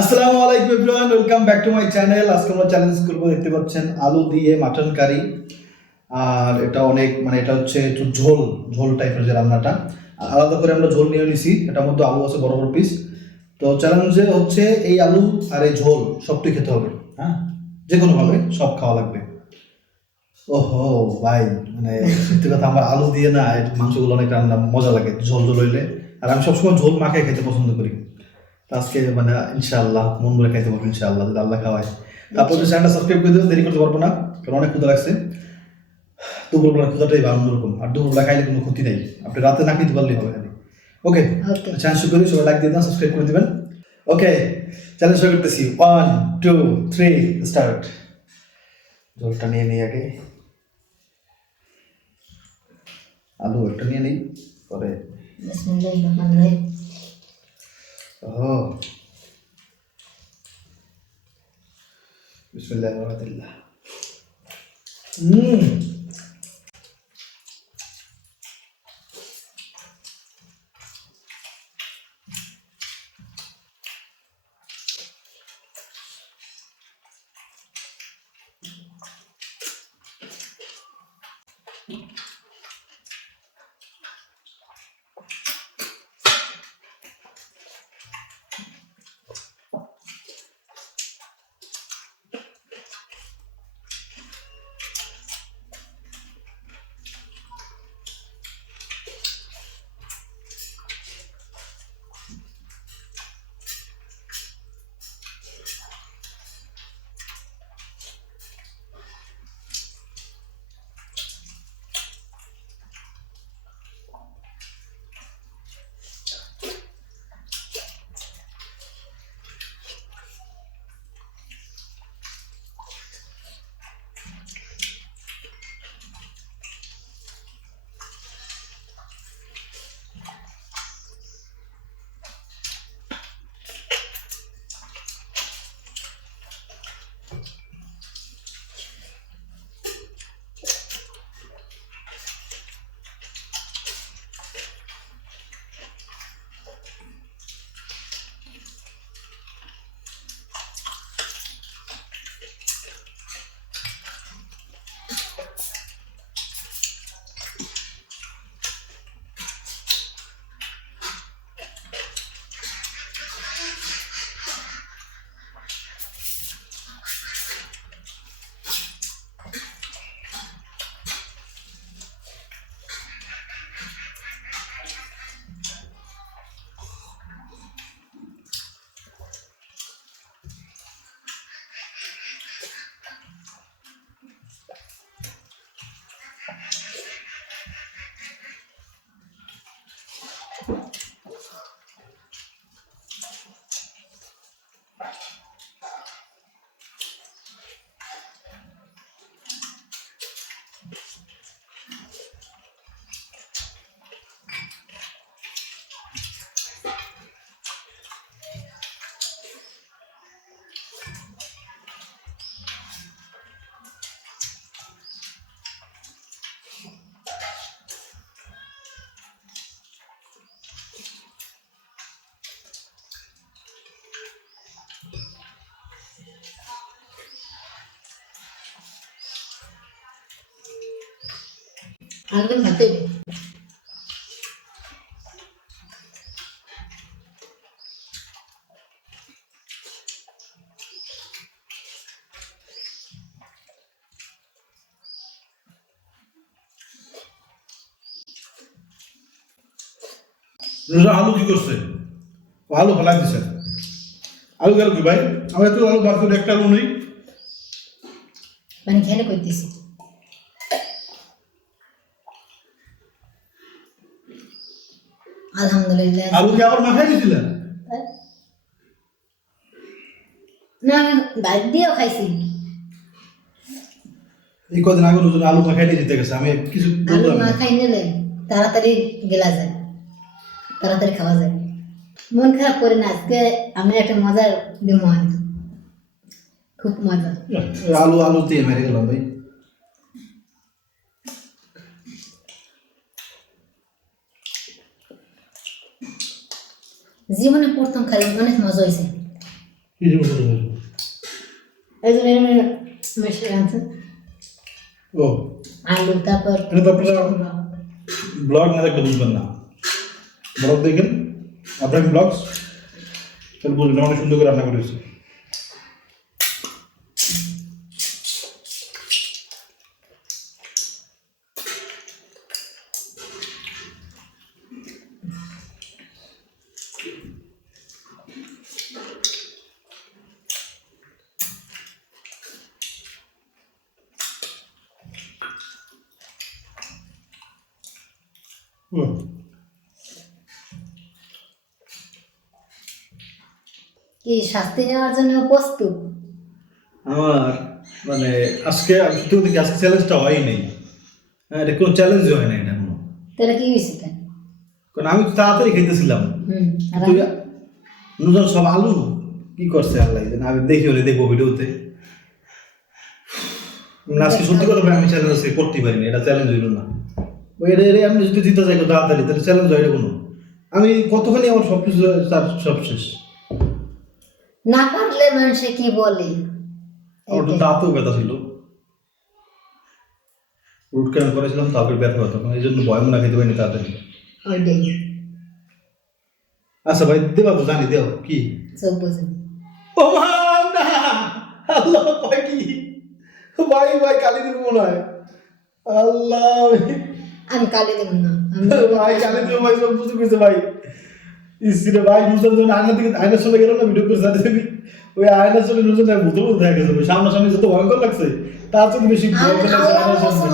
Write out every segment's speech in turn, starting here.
আসসালামু আলাইকুম everyone, welcome back to my channel. আজকে আমরা চ্যালেঞ্জ করব, দেখতে পাচ্ছেন আলু দিয়ে মাটন কারি। আর এটা অনেক এটা হচ্ছে একটু ঝোল ঝোল টাইপের যে রান্নাটা। আর আলাদা করে আমরা ঝোল নিয়ে নিছি, এটার মধ্যে আলু আছে বড় বড় পিস। তো চ্যালেঞ্জে হচ্ছে এই আলু আর এই ঝোল সবটাই খেতে হবে। হ্যাঁ, যে কোনোভাবে সব খাওয়া লাগবে। ওহো ভাই, সত্যি কথা, আমার আলু দিয়ে না এই মাংসগুলো অনেক রান্না মজা লাগে ঝোল ঝোল হইলে। আর আমি সবসময় ঝোল মাখায় খেতে পছন্দ করি। তো আজকে ইনশাআল্লাহ মন ভরে খাইতে পারবো ইনশাআল্লাহ, যদি আল্লাহ খাওয়ায়। তারপর যে চ্যানেলটা সাবস্ক্রাইব করে দেবেন, দেরি করতে পারবো না, কারণ অনেক ক্ষুধা লাগছে। দুপুরবেলার ক্ষুধাটাই বা অন্যরকম, আর দুপুরবেলা খাইলে কোনো ক্ষতি নেই, আপনি রাতে না খেতে পারলেই হবে খালি। ওকে, চ্যানেল শুরু করি, সবাই লাইক দিয়ে দেন, সাবস্ক্রাইব করে দিবেন। ওকে, চ্যানেল শুরু করতেছি। 1 2 3 স্টার্ট। জলটা নিয়ে নিই আগে, আলু একটা নিয়ে নিই পরে। ও বিসমিল্লাহির রহমানির রহিম। আলু ভাতে আলু কি করছে? ও আলু ফেলাই দিছে। আলু গেল কি ভাই? আমার তো আলু বাকি একটা আলু নেই। মানে খেলে করতেছি। আলহামদুলিল্লাহ। আলু কি আবার মাখাই দিছিলেন? না, আমি বাইরে দিয়েও খাইছি। এই কদিন আগে নতুন আলু মাখাইতে যেতে গেছে, আমি কিছু আলু বললাম না না। খাই নিলে তাড়াতাড়ি গেলা যায়, তাড়াতাড়ি খাওয়া যায়। মন খারাপ করে না, আজকে আমি একটা মজার দিব, খুব মজা। আলু আলু দিয়ে মেরে গেলাম ভাই। জীবনে প্রথম খালি অনেক মজা হয়েছে। কি জিনিস ছোট ছোট? এই জন্য এরকম মিষ্টি আনছে ও আলু তারপর এটা তো আপনারা ব্লগ না দেখলে বুঝবেন না, ব্লগ দেখেন আপনার ব্লগস, তাহলে বুঝবেন অনেক সুন্দর করে রান্না করেছি। হুম। কি শাস্তি নেওয়ার জন্য প্রস্তুত? আমার মানে আজকে আমি সত্যি বলতে কি আজকে চ্যালেঞ্জটা হয়ই নেই। হ্যাঁ, এটা কোনো চ্যালেঞ্জই হয় না এটা কোনো, তাহলে কি হয়েছে তাই? কারণ আমি তো তাড়াতাড়ি খাইতেছিলাম। আর তুই নুজন সব আলু কি করছে আল্লাহ জানে, আমি দেখি হলে দেখবো ভিডিওতে। আজকে সত্যি কথা ভাই আমি চ্যালেঞ্জ আজকে করতে পারিনি, এটা চ্যালেঞ্জ হইল না। ওই এটা আমি যদি জিতে যাই তাড়াতাড়ি তাহলে চ্যালেঞ্জ হয় কোনো। আমি কতখানি আমার সব কিছু সব শেষ। না পারলে মানুষে কি বলে? আমার তো দাঁতও ব্যথা ছিল, রুট ক্যান করেছিলাম তারপরে ব্যথা হতো, এই জন্য ভয় মনে খেতে পারিনি তাড়াতাড়ি। ওইটাই আচ্ছা ভাই দেবা তো জানি দেও কি চোখ বুঝে ও মা না আল্লাহ কয় কি ভাই ভাই কালি দিব মনে হয় আল্লাহ আমি কালি দেব না আমি ভাই কালি দিব ভাই সব বুঝে গেছে ভাই ইসিরে ভাই নুজন যখন আয়নার সামনে গেল না ভিডিও করে সাথে দেবি ওই আয়নার সামনে নুজন ভূত ভূত দেখা গেছে সামনাসামনি যত ভয়ঙ্কর লাগছে তার চেয়ে বেশি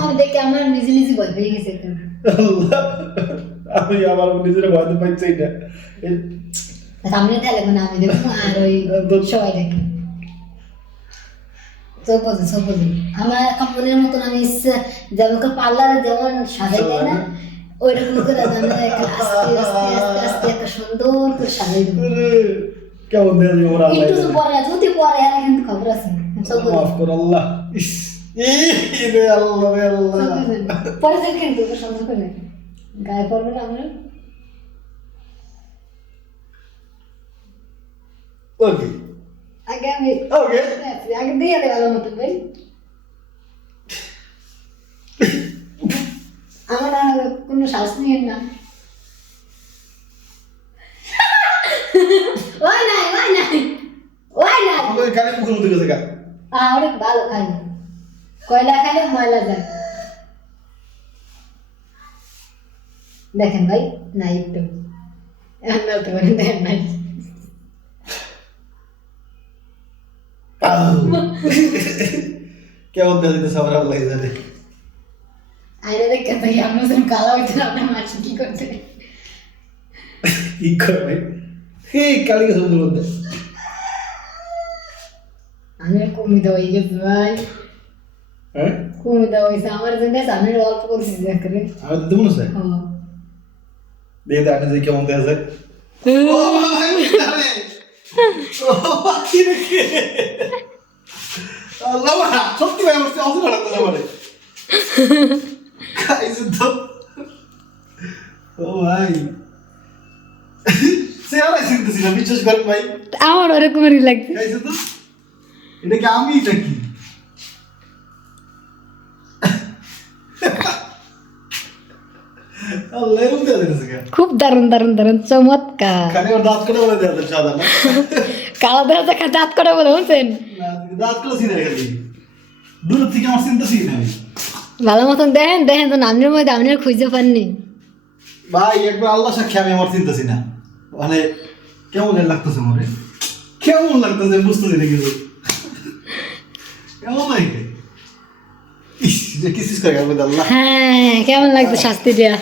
আমি দেখে আমার নিজে নিজে ভয় পেয়ে গেছে আল্লাহ আমি আমার নিজের ভয়তে পাইছি না সামনে দেখে না আমি দেখবো আর ওই সবাই দেখে চোখ বুঝে আমার কাপড়ের মতন আমি যেমন পার্লারে যেমন সাজাই দেয় না ওইরকম করে আমি আস্তে আস্তে আস্তে আস্তে একটা সুন্দর করে সাজাই দেবো। কেমন দেখা যায় ওরা আল্লাহ একটু পরে যদি পরে আর কিন্তু খবর আছে মাফ কর আল্লাহ ইস রে আল্লাহ রে আল্লাহ পরে দেখ কিন্তু সুন্দর করে গায়ে পড়বে না আমরা ওকে আগে আমি ওকে আগে দিয়ে দেবে ভালো মতো ভাই আমার আর কোনো শ্বাস নিয়ে না ওই নাই আমাকে কানে মুখের মধ্যে গেছে গা অনেক ভালো খাই কয়লা খাইলে ময়লা যায় দেখেন ভাই নাই একটু বলতে পারেন দেখেন নাই কেমন দেখা যেতেছে আমার আল্লাহ জানে আইনে দেখে ভাই আমরা যেন কালা হইতে না আপনার মাসি কি করতে কি করবে এই কালি গেছে মুখের মধ্যে আমি কমিতে হয়ে গেছে ভাই হ্যাঁ কমিতে হয়েছে আমার জন্য আমি অল্প করছি দেখে আমি তো দেবো না স্যার দেখে আপনি যে কেমন দেখা যায় সত্যি ভাই আমার অসুখ লাগতেছে আমারে খাইছে তো ও ভাই চেহারা চিনতেছি না বিশ্বাস করেন ভাই আমার ওরকমই লাগছে খাইছে তো এটা কি আমি এটা কি আল্লাহ এরকম দেওয়া দিতেছে কেন খুব দারুণ চমৎকার খালি ওর দাঁত করে বলে দেওয়া সাদা না কালা দেখা দাঁত করে বলে বুঝছেন দাঁত করে চিনে খালি দূর থেকে আমার চিন্তাছি না আমি ভালো মতন দেখেন তো নামনের মধ্যে আপনি খুঁজে পাননি ভাই একবার আল্লাহ সাক্ষী আমি আমার চিন্তাছি না মানে কেমন লাগতেছে মনে কেমন লাগতেছে বুঝতেছি না কিছু কেমন লাগে ইস যে কিসিস করে আল্লাহ হ্যাঁ কেমন লাগতো শাস্তি দেয়া